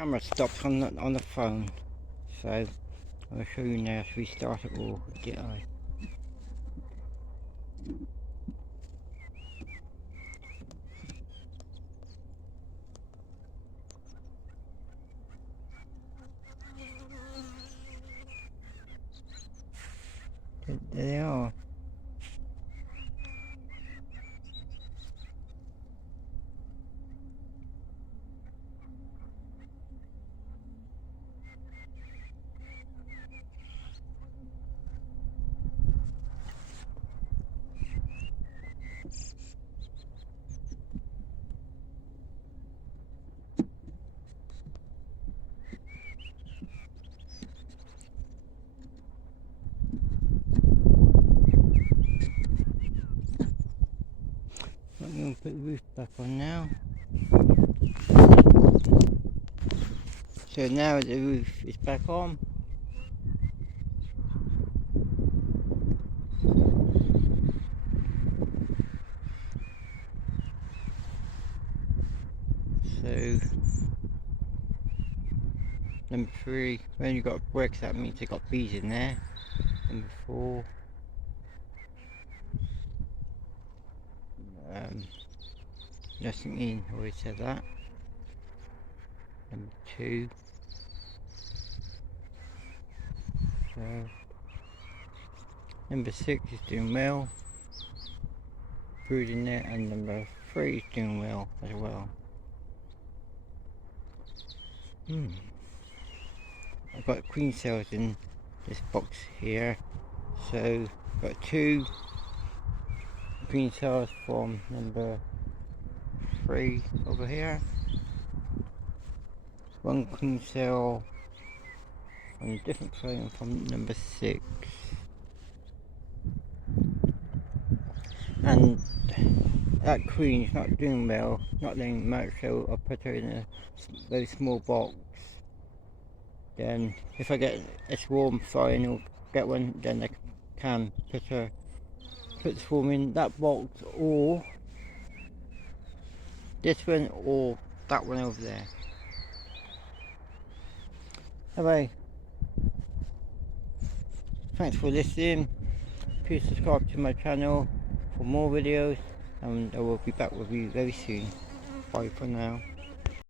camera stopped on the phone, so I'll show you now to restart it all, did I? There they are. I'm going to put the roof back on now. So now the roof is back on. So number 3, when you got bricks, that means you got bees in there. Number 4, nothing in, always said that. Number 2, so number 6 is doing well, food in there, and number 3 is doing well as well. I've got queen cells in this box here, so I've got 2 queen cells from number 3 over here, 1 queen cell on a different frame from number 6, and that queen is not doing well, not laying much, so I'll put her in a very small box. Then if I get a swarm flying or get one, then I can put the swarm in that box, or this one, or that one over there. Anyway, thanks for listening. Please subscribe to my channel for more videos, and I will be back with you very soon. Bye for now.